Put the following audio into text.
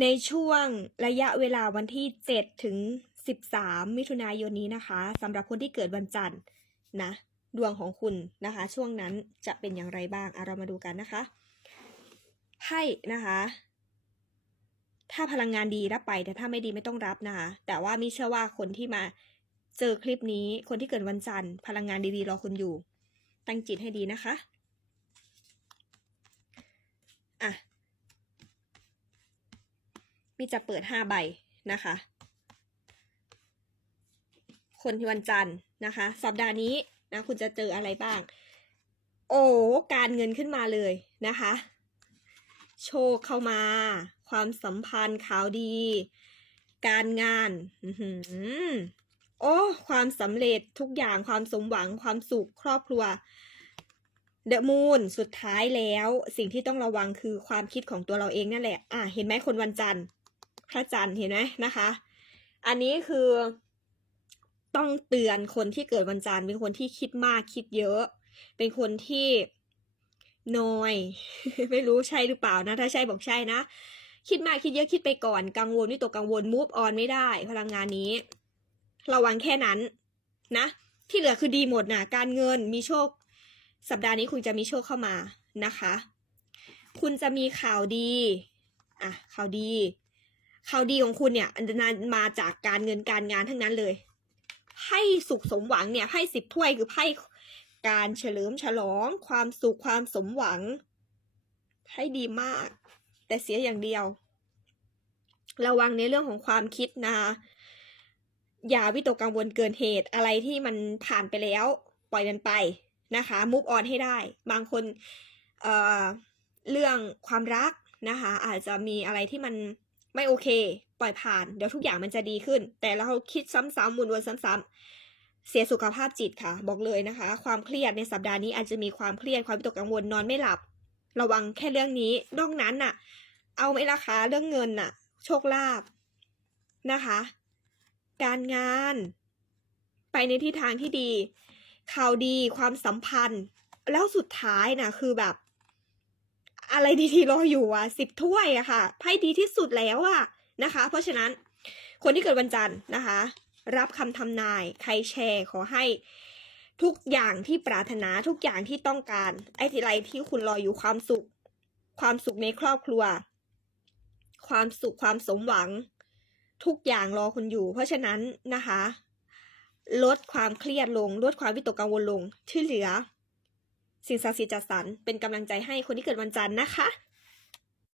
ในช่วงระยะเวลาวันที่ 7 ถึง 13 มิถุนายนนี้นะคะสำหรับคนที่เกิดวันจันทร์นะดวงของคุณนะคะ ช่วงนั้นจะเป็นอย่างไรบ้างอะเรามาดูกันนะคะไพ่นะคะ ถ้าพลังงานดีรับไป แต่ถ้าไม่ดีไม่ต้องรับนะคะแต่ว่ามิเชื่อว่าคนที่มาเจอคลิปนี้ คนที่เกิดวันจันทร์ พลังงานดีๆรอคุณอยู่ ตั้งจิตให้ดีนะคะอะ มีจะเปิดห้าใบนะคะ คนที่วันจันทร์นะคะ สัปดาห์นี้นะคุณจะเจออะไรบ้าง โอ้การเงินขึ้นมาเลยนะคะ โชคเข้ามา ความสัมพันธ์ข่าวดี การงานโอ้ความสำเร็จทุกอย่างความสมหวังความสุขครอบครัวเดอะมูนสุดท้ายแล้วสิ่งที่ต้องระวังคือความคิดของตัวเราเองนั่นแหละ อะ เห็นไหมคนวันจันทร์ พระจันทร์เห็นไหมนะคะ อันนี้คือต้องเตือนคนที่เกิดวันจันทร์เป็นคนที่คิดมากคิดเยอะ เป็นคนที่นอยไม่รู้ใช่หรือเปล่านะ ถ้าใช่บอกใช่นะ คิดมากคิดเยอะคิดไปก่อนกังวลวิตกกังวล move on ไม่ได้ พลังงานนี้ ระวังแค่นั้นนะ ที่เหลือคือดีหมดนะการเงินมีโชค สัปดาห์นี้คุณจะมีโชคเข้ามานะคะ คุณจะมีข่าวดีอะข่าวดี ข่าวดีของคุณเนี่ยนนั้นมาจากการเงินการงานทั้งนั้นเลยไพ่สุขสมหวังเนี่ยไพ่สิบถ้วยคือไพ่การเฉลิมฉลอง ความสุขความสมหวังไพ่ดีมาก แต่เสียอย่างเดียว ระวังในเรื่องของความคิดนะคะอย่าวิตกกังวลเกินเหตุอะไรที่มันผ่านไปแล้ว ปล่อยมันไปนะคะมุกออนให้ได้ บางคนเอ่อเรื่องความรักนะคะ อาจจะมีอะไรที่มัน ไม่โอเค ปล่อยผ่าน เดี๋ยวทุกอย่างมันจะดีขึ้น แต่เราคิดซ้ำๆวนๆซ้ำๆเสียสุขภาพจิตค่ะ บอกเลยนะคะ ความเครียดในสัปดาห์นี้อาจจะมีความเครียดความวิตกกังวลนอนไม่หลับ ระวังแค่เรื่องนี้นอกนั้นน่ะ เอาไหมราคาเรื่องเงินน่ะ โชคลาภนะคะ การงาน ไปในทิศทางที่ดีข่าวดีความสัมพันธ์ แล้วสุดท้ายนะคือแบบ อะไรดีๆรออยู่อะสิบถ้วยอะค่ะไพ่ดีที่สุดแล้วอะนะคะ เพราะฉะนั้นคนที่เกิดวันจันทร์นะคะ รับคำทำนายใครแชร์ขอให้ทุกอย่างที่ปรารถนาทุกอย่างที่ต้องการ ไอ้ที่ไรที่คุณรออยู่ความสุข ความสุขในครอบครัว ความสุขความสมหวัง ทุกอย่างรอคุณอยู่ เพราะฉะนั้นนะคะ ลดความเครียดลง ลดความวิตกกังวลลงที่เหลือ สิ่งศักดิ์สิทธิ์จัดสรรเป็นกำลังใจให้คนที่เกิดวันจันทร์นะคะ